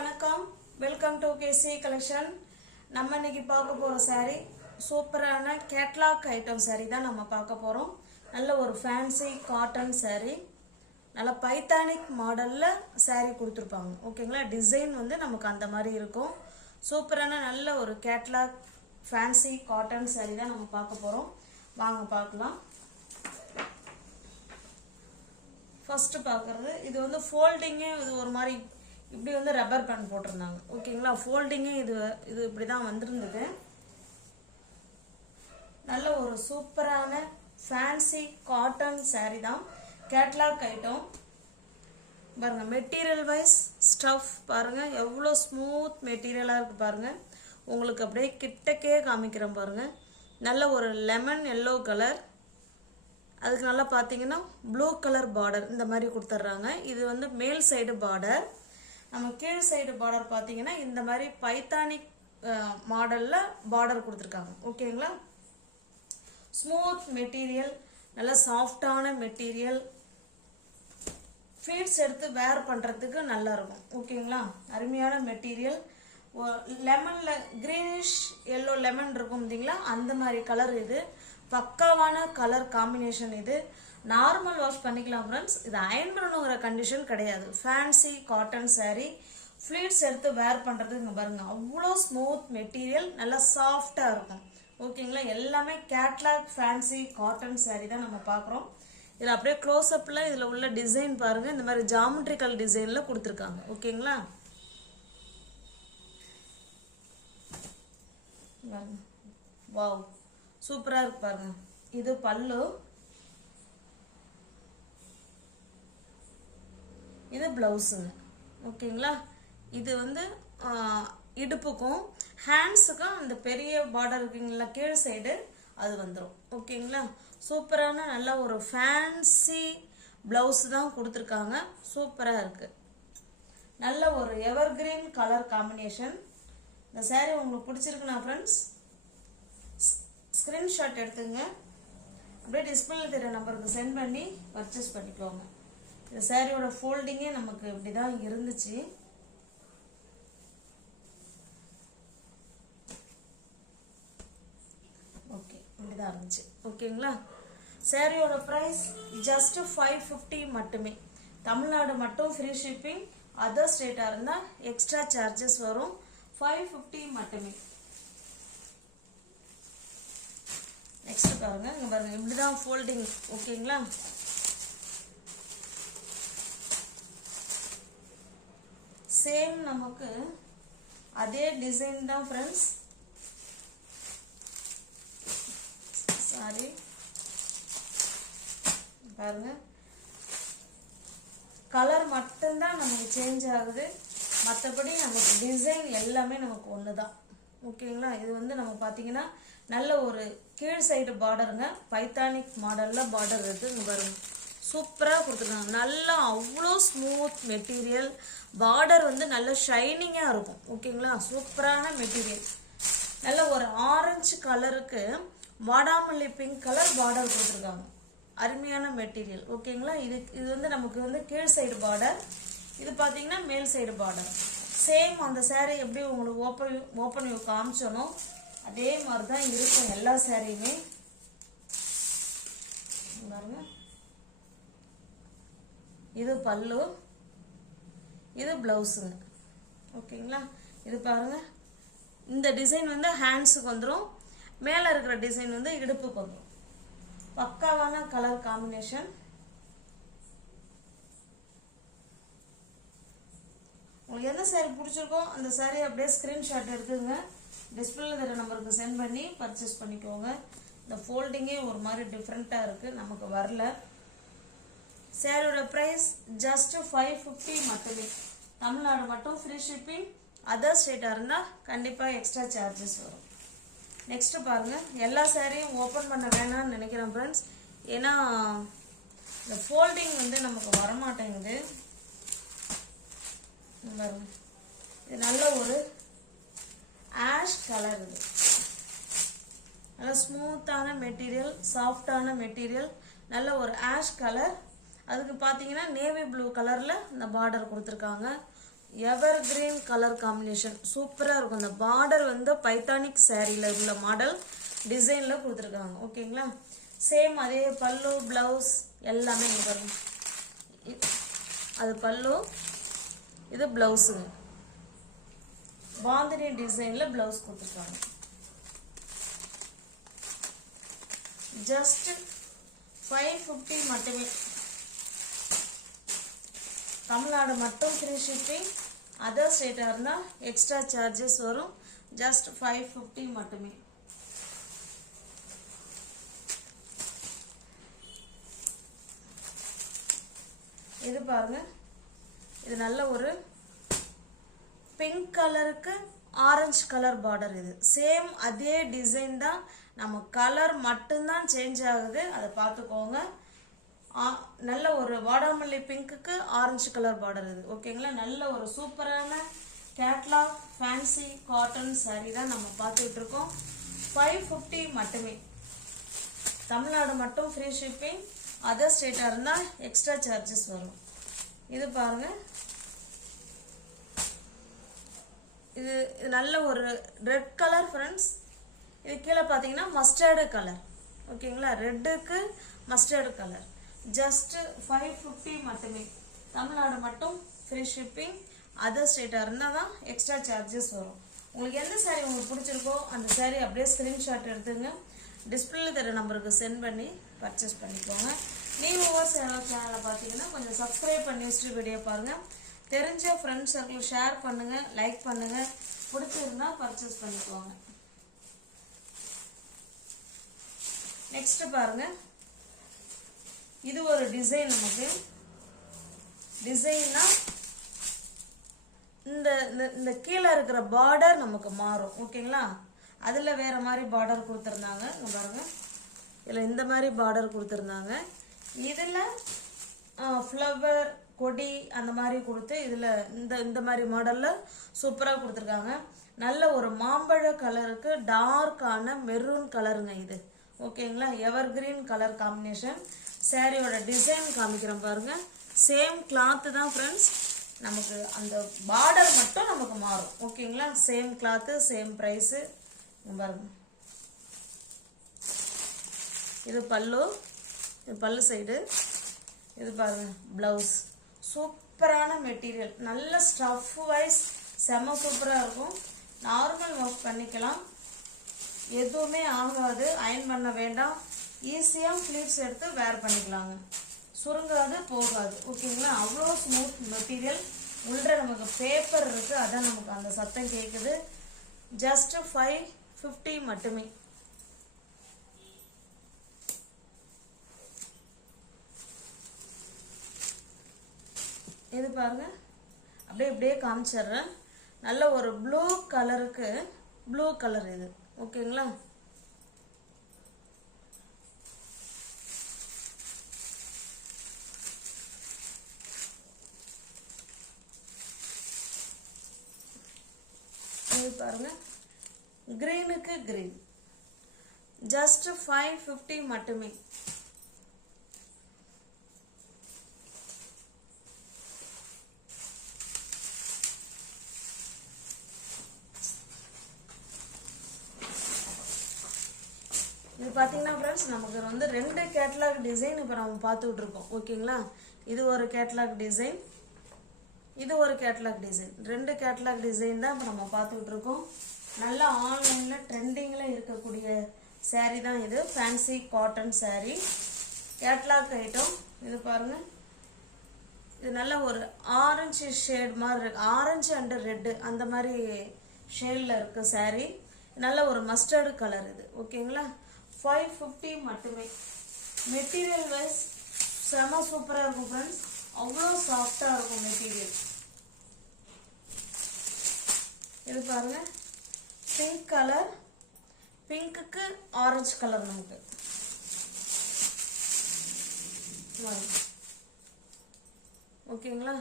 வணக்கம் welcome to KC collection. நம்ம இன்னைக்கு பார்க்க போற saree சூப்பரான கேட்லாக் ஐட்டம் saree தான் நம்ம பார்க்க போறோம். நல்ல ஒரு ஃபேன்சி காட்டன் saree, நல்ல பைத்தானிக் மாடல்ல saree கொடுத்திருப்பாங்க. ஓகேங்களா, டிசைன் வந்து நமக்கு அந்த மாதிரி இருக்கும். சூப்பரான நல்ல ஒரு கேட்லாக் ஃபேன்சி காட்டன் saree தான் நம்ம பார்க்க போறோம். வாங்க பார்க்கலாம். ஃபர்ஸ்ட் பார்க்கறது இது வந்து ஃபோல்டிங், இது ஒரு மாதிரி இப்படி வந்து ரப்பர் பேண்ட் போட்டிருந்தாங்க. ஓகேங்களா, ஃபோல்டிங் இது இப்படி தான் வந்திருந்தது. நல்ல ஒரு சூப்பரான ஃபேன்சி காட்டன் saree தான், கேட்லாக் ஐட்டம். பாருங்க, மெட்டீரியல் வைஸ் ஸ்டஃப் பாருங்க எவ்வளோ ஸ்மூத் மெட்டீரியலாக இருக்கு பாருங்க. உங்களுக்கு அப்படியே கிட்டக்கே காமிக்கிறேன் பாருங்க. நல்ல ஒரு லெமன் எல்லோ கலர், அதுக்கு நல்லா பார்த்தீங்கன்னா ப்ளூ கலர் பார்டர் இந்த மாதிரி கொடுத்துட்றாங்க. இது வந்து மேல் சைடு பார்டர். நம்ம கீழ் சைடு பார்டர் பார்த்தீங்கன்னா இந்த மாதிரி பைத்தானிக் மாடலில் பார்டர் கொடுத்துருக்காங்க. ஓகேங்களா, ஸ்மூத் மெட்டீரியல், நல்ல சாஃப்டான மெட்டீரியல், ஃபீட்ஸ் எடுத்து வேர் பண்ணுறதுக்கு நல்லா இருக்கும். ஓகேங்களா, அருமையான மெட்டீரியல். லெமனில் க்ரீனிஷ் எல்லோ லெமன் இருக்கும் பார்த்தீங்களா, அந்த மாதிரி கலர் இது. பக்காவான கலர் காம்பினேஷன் இது. நார்மல் வாஷ் பண்ணிக்கலாம் ஃப்ரெண்ட்ஸ். இது அயன் பண்ணணுங்கிற கண்டிஷன் கிடையாது. ஃபேன்சி காட்டன் saree, ஃப்ளீட்ஸ் எடுத்து வேர் பண்ணுறதுக்கு இங்கே பாருங்க அவ்வளோ ஸ்மூத் மெட்டீரியல், நல்லா சாஃப்டாக இருக்கும். ஓகேங்களா, எல்லாமே கேட்லாக் ஃபேன்சி காட்டன் saree தான் நம்ம பார்க்குறோம். இதில் அப்படியே க்ளோஸ்அப்பில் இதில் உள்ள டிசைன் பாருங்கள், இந்த மாதிரி ஜாமெட்ரிக்கல் டிசைனில் கொடுத்துருக்காங்க. ஓகேங்களா, வாவ் சூப்பராக இருக்கு பாருங்க. இது பல்லு, இது பிளவுஸுங்க. ஓகேங்களா, இது வந்து இடுப்புக்கும் ஹேண்ட்ஸுக்கும் அந்த பெரிய பார்டர் இருக்குங்களா கீழ் சைடு அது வந்துடும். ஓகேங்களா, சூப்பரான நல்ல ஒரு ஃபேன்சி பிளவுஸ் தான் கொடுத்துருக்காங்க. சூப்பராக இருக்கு. நல்ல ஒரு எவர்கிரீன் கலர் காம்பினேஷன். இந்த saree உங்களுக்கு பிடிச்சிருக்குண்ணா ஃப்ரெண்ட்ஸ், ஸ்க்ரீன்ஷாட் எடுத்துங்க, அப்படியே டிஸ்பிளேல தெரிய நம்பருக்கு சென்ட் பண்ணி பர்ச்சேஸ் பண்ணிக்கோங்க. இந்த சாரியோட ஃபோல்டிங்கே நமக்கு இப்படி தான் இருந்துச்சு. ஓகே, இப்படி தான் இருந்துச்சு. ஓகேங்களா, சாரியோட ப்ரைஸ் ஜஸ்ட் 550 மட்டுமே. தமிழ்நாடு மட்டும் ஃப்ரீ ஷிப்பிங், அதர் ஸ்டேட்டாக இருந்தால் எக்ஸ்ட்ரா சார்ஜஸ் வரும். 550 மட்டுமே. நெக்ஸ்ட் பாருங்க, இங்க பாருங்க இப்படி தான் ஃபோல்டிங். ஓகேங்களா, சேம் நமக்கு அதே டிசைன் தான் ஃப்ரெண்ட்ஸ். சாரி பாருங்க, கலர் மட்டும்தான் நமக்கு சேஞ்ச் ஆகுது, மற்றபடி நமக்கு டிசைன் எல்லாமே நமக்கு ஒன்று தான். ஓகேங்களா, இது வந்து நம்ம பார்த்தீங்கன்னா நல்ல ஒரு கீழ் சைடு பார்டருங்க, பைத்தானிக் மாடலில் பார்டர் இருக்குது. இங்கே பாருங்க சூப்பராக கொடுத்துருக்காங்க. நல்லா அவ்வளோ ஸ்மூத் மெட்டீரியல், பார்டர் வந்து நல்ல ஷைனிங்காக இருக்கும். ஓகேங்களா, சூப்பரான மெட்டீரியல். நல்ல ஒரு ஆரஞ்சு கலருக்கு வாடாமல்லி பிங்க் கலர் பார்டர் கொடுத்துருக்காங்க. அருமையான மெட்டீரியல். ஓகேங்களா, இது வந்து நமக்கு வந்து கீழ் சைடு பார்டர், இது பார்த்தீங்கன்னா மேல் சைடு பார்டர். சேம் அந்த saree எப்படி உங்களுக்கு ஓப்பன் வியூ காமிச்சோனோ அதே மாதிரி தான் இருக்கும் எல்லா சாரியுமே. பாருங்க, இது பல்லு, இது பிளவுஸுங்க. ஓகேங்களா, இது பாருங்க இந்த டிசைன் வந்து ஹேண்ட்ஸுக்கு வந்துடும், மேலே இருக்கிற டிசைன் வந்து இடுப்புக்கு வந்துடும். பக்காவான கலர் காம்பினேஷன். உங்களுக்கு எந்த saree பிடிச்சிருக்கோ அந்த saree அப்படியே ஸ்க்ரீன்ஷாட் எடுத்துங்க, டிஸ்பிளேல தர நம்பருக்கு சென்ட் பண்ணி பர்ச்சேஸ் பண்ணிக்கோங்க. இந்த ஃபோல்டிங்கே ஒரு மாதிரி டிஃப்ரெண்ட்டாக இருக்குது, நமக்கு வரல. சேரோட ப்ரைஸ் ஜஸ்ட் 550 மட்டுமே. தமிழ்நாடு மட்டும் ஃப்ரீ ஷிப்பிங், அதர் ஸ்டேட்டாக இருந்தால் கண்டிப்பாக எக்ஸ்ட்ரா சார்ஜஸ் வரும். நெக்ஸ்ட்டு பாருங்கள், எல்லா சாரியும் ஓப்பன் பண்ண வேணாம்னு நினைக்கிறேன் ஃப்ரெண்ட்ஸ், ஏன்னா இந்த ஃபோல்டிங் வந்து நமக்கு வரமாட்டேங்குது. பாருங்க, இது நல்ல ஒரு ஆஷ் கலர், இது நல்ல ஸ்மூத்தான மெட்டீரியல், சாஃப்டான மெட்டீரியல், நல்ல ஒரு ஆஷ் கலர். அதுக்கு பார்த்தீங்கன்னா நேவி ப்ளூ கலரில் இந்த பார்டர் கொடுத்துருக்காங்க. எவர் கிரீன் கலர் காம்பினேஷன் சூப்பரா இருக்கும். இந்த பார்டர் வந்து பைத்தானிக் சாரியில உள்ள மாடல் டிசைன்ல கொடுத்துருக்காங்க. ஓகேங்களா? சேம் அதே பல்லு பிளவுஸ் எல்லாமே இங்க பாருங்க. அது பல்லு, இது பிளவுஸுங்க. பாந்தினி டிசைன்ல பிளவுஸ் கொடுத்துருக்காங்க. ஜஸ்ட் 550 மட்டுமே. தமிழ்நாடு மட்டும் ஃப்ரீ ஷிப்பிங். அதர் ஸ்டேட்டா இருந்தா எக்ஸ்ட்ரா சார்ஜஸ் வரும். ஜஸ்ட் 550 மட்டுமே. இது பாருங்க, இது நல்ல ஒரு பிங்க் கலருக்கு ஆரஞ்சு கலர் பார்டர். இது சேம் அதே டிசைன் தான், நம்ம கலர் மட்டும்தான் சேஞ்ச் ஆகுது, அதை பார்த்துக்கோங்க. நல்ல ஒரு வாடாமல்லி பிங்க்குக்கு ஆரஞ்சு கலர் பார்டர் இது. ஓகேங்களா? நல்ல ஒரு சூப்பரான கேட்லாக் ஃபேன்சி காட்டன் சாரீ தான் நம்ம பார்த்துக்கிட்டு இருக்கோம். 550 மட்டுமே. தமிழ்நாடு மட்டும் ஃப்ரீ ஷிப்பிங். அதர் ஸ்டேட்டா இருந்தா எக்ஸ்ட்ரா சார்ஜஸ் வரும். இது பாருங்க, இது நல்ல ஒரு ரெட் கலர் ஃப்ரெண்ட்ஸ். இது கீழே பார்த்தீங்கன்னா மஸ்டர்டு கலர். ஓகேங்களா? ரெட்டுக்கு மஸ்டர்டு கலர். ஜஸ்ட் 550 மட்டுமே. தமிழ்நாடு மட்டும் ஃப்ரீ ஷிப்பிங். அதர் ஸ்டேட்டாக இருந்தால் தான் எக்ஸ்ட்ரா சார்ஜஸ் வரும். உங்களுக்கு எந்த சாரீ உங்களுக்கு பிடிச்சிருக்கோ அந்த சாரீ அப்படியே ஸ்க்ரீன்ஷாட் எடுத்துங்க, டிஸ்பிளேல தர நம்பருக்கு சென்ட் பண்ணி பர்ச்சேஸ் பண்ணிக்கோங்க. நீங்கள் ஒவ்வொரு சேனலை பார்த்தீங்கன்னா கொஞ்சம் சப்ஸ்கிரைப் பண்ணி வச்சுட்டு வீடியோ பாருங்கள். தெரிஞ்ச ஃப்ரெண்ட்ஸ் சர்க்கிள் ஷேர் பண்ணுங்கள், லைக் பண்ணுங்கள். பிடிச்சிருந்தா பர்ச்சேஸ் பண்ணிக்கோங்க. நெக்ஸ்ட் பாருங்க, இது ஒரு டிசைன். நமக்கு டிசைன்னா இந்த கீழே இருக்கிற பார்டர் நமக்கு மாறும். ஓகேங்களா? அதில் வேற மாதிரி பார்டர் கொடுத்துருந்தாங்க. இங்கே பாருங்க, இதில் இந்த மாதிரி பார்டர் கொடுத்துருந்தாங்க. இதில் ஃப்ளவர் கொடி அந்த மாதிரி கொடுத்து இதில் இந்த மாதிரி மாடலில் சூப்பராக கொடுத்துருக்காங்க. நல்ல ஒரு மாம்பழ கலருக்கு டார்க்கான மெரூன் கலருங்க இது. ஓகேங்களா? எவர் கிரீன் கலர் காம்பினேஷன். சாரியோட டிசைன் காமிக்கிறோம் பாருங்க. சேம் கிளாத்து தான் ஃப்ரெண்ட்ஸ், நமக்கு அந்த பார்டர் மட்டும் நமக்கு மாறும். ஓகேங்களா? Same cloth same price. பாருங்க, இது பல்லு, இது பல்லு சைடு. இது பாருங்க பிளவுஸ். சூப்பரான மெட்டீரியல், நல்ல ஸ்டஃப் வைஸ் செம்ம சூப்பராக இருக்கும். நார்மல் ஒர்க் பண்ணிக்கலாம், எதுவுமே ஆகாது, அயன் பண்ண வேண்டாம். ஈஸியாக ஃப்ளீட்ஸ் எடுத்து வேர் பண்ணிக்கலாங்க, சுருங்காது போகாது. ஓகேங்களா? அவ்வளோ ஸ்மூத் மெட்டீரியல். உள்ள நமக்கு பேப்பர் இருக்கு, அதான் நமக்கு அந்த சத்தம் கேட்குது. ஜஸ்ட் 550 மட்டுமே. இது பாருங்க, அப்படியே காமிச்சிடுறேன். நல்ல ஒரு ப்ளூ கலருக்கு ப்ளூ கலர் இது. ஓகேங்களா? இது பாருங்க, கிரீனுக்கு கிரீன். ஜஸ்ட் 550 மட்டுமே. இது பார்த்தீங்கன்னா ஃப்ரெண்ட்ஸ், நமக்கு வந்து 2 கேட்லாக் டிசைன் இப்போ நம்ம பார்த்துக்கிட்டு இருக்கோம். ஓகேங்களா? இது ஒரு கேட்லாக் டிசைன், இது ஒரு கேட்லாக் டிசைன். 2 கேட்லாக் டிசைன் தான் இப்போ நம்ம பார்த்துக்கிட்டு இருக்கோம். நல்லா ஆன்லைனில் ட்ரெண்டிங்கில் இருக்கக்கூடிய சாரீ தான் இது. Fancy cotton sari, catalogue item. இது பாருங்க, இது நல்ல ஒரு ஆரஞ்சு ஷேட் மாதிரி இருக்கு. ஆரஞ்சு அண்ட் ரெட்டு அந்த மாதிரி ஷேடில் இருக்கு சாரீ. நல்ல ஒரு மஸ்டர்டு கலர் இது. ஓகேங்களா? 550 மட்டுமே. மெட்டீரியல் வைஸ் செம சூப்பராக இருக்கும் ஃப்ரெண்ட்ஸ், அவ்வளோ சாஃப்டாக இருக்கும் மெட்டீரியல். இது பாருங்க, பிங்க் கலர், பிங்க்குக்கு ஆரஞ்சு கலர் நமக்கு. ஓகேங்களா?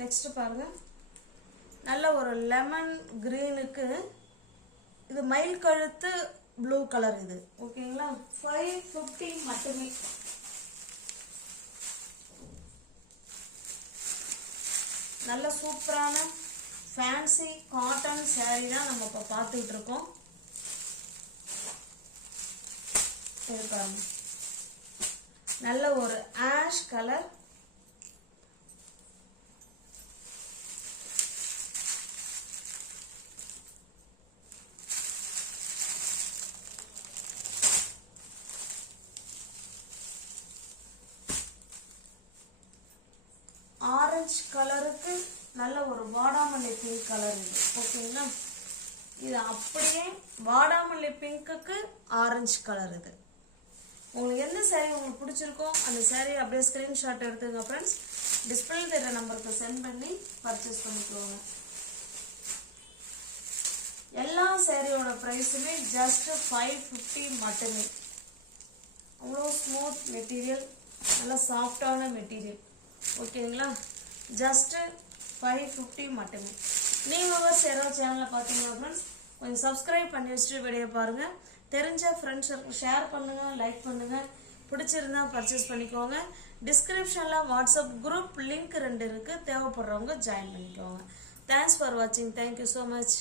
நெக்ஸ்ட் பாருங்க, நல்ல நல்ல ஒரு லெமன் கிரீனுக்கு இது மயில் கழுத்து ப்ளூ கலர் இது. ஓகேங்களா? 550 மட்டுமே. நல்ல சூப்பரான ஃபேன்சி காட்டன் saree தான் நம்ம இப்போ பார்த்துட்டு இருக்கோம். இது பாருங்க, நல்ல ஒரு ஆஷ் கலர். ஆரஞ்சு கலருக்கு நல்ல ஒரு வாடாமல்லி பிங்க் கலர் இது. ஓகேங்களா? இது அப்படியே வாடாமல்லி பிங்க்குக்கு ஆரஞ்சு கலர் இது. உங்களுக்கு எந்த saree உங்களுக்கு பிடிச்சிருக்கோ அந்த saree அப்படியே ஸ்கிரீன்ஷாட் எடுத்துங்க ஃப்ரெண்ட்ஸ். டிஸ்பிளே தெரியுற நம்பருக்கு சென்ட் பண்ணி பர்ச்சேஸ் பண்ணிக்கோங்க. எல்லா சாரியோட ப்ரைஸுமே ஜஸ்ட் 550 மட்டுமே. அவ்வளோ ஸ்மூத் மெட்டீரியல், நல்லா சாஃப்டான மெட்டீரியல். ஓகேங்களா? ஜஸ்ட் 550 மட்டுமே. நீங்கள் சேரோ சேனலில் பார்த்தீங்கன்னா ஃப்ரெண்ட்ஸ் கொஞ்சம் சப்ஸ்கிரைப் பண்ணி வச்சுட்டு வீடியோ பாருங்கள். தெரிஞ்ச ஃப்ரெண்ட்ஸுக்கு ஷேர் பண்ணுங்கள், லைக் பண்ணுங்கள். பிடிச்சிருந்தா பர்ச்சேஸ் பண்ணிக்கோங்க. டிஸ்கிரிப்ஷனில் வாட்ஸ்அப் குரூப் லிங்க் 2 இருக்குது. தேவைப்படுறவங்க ஜாயின் பண்ணிக்கோங்க. தேங்க்ஸ் ஃபார் வாட்சிங். Thank you so much.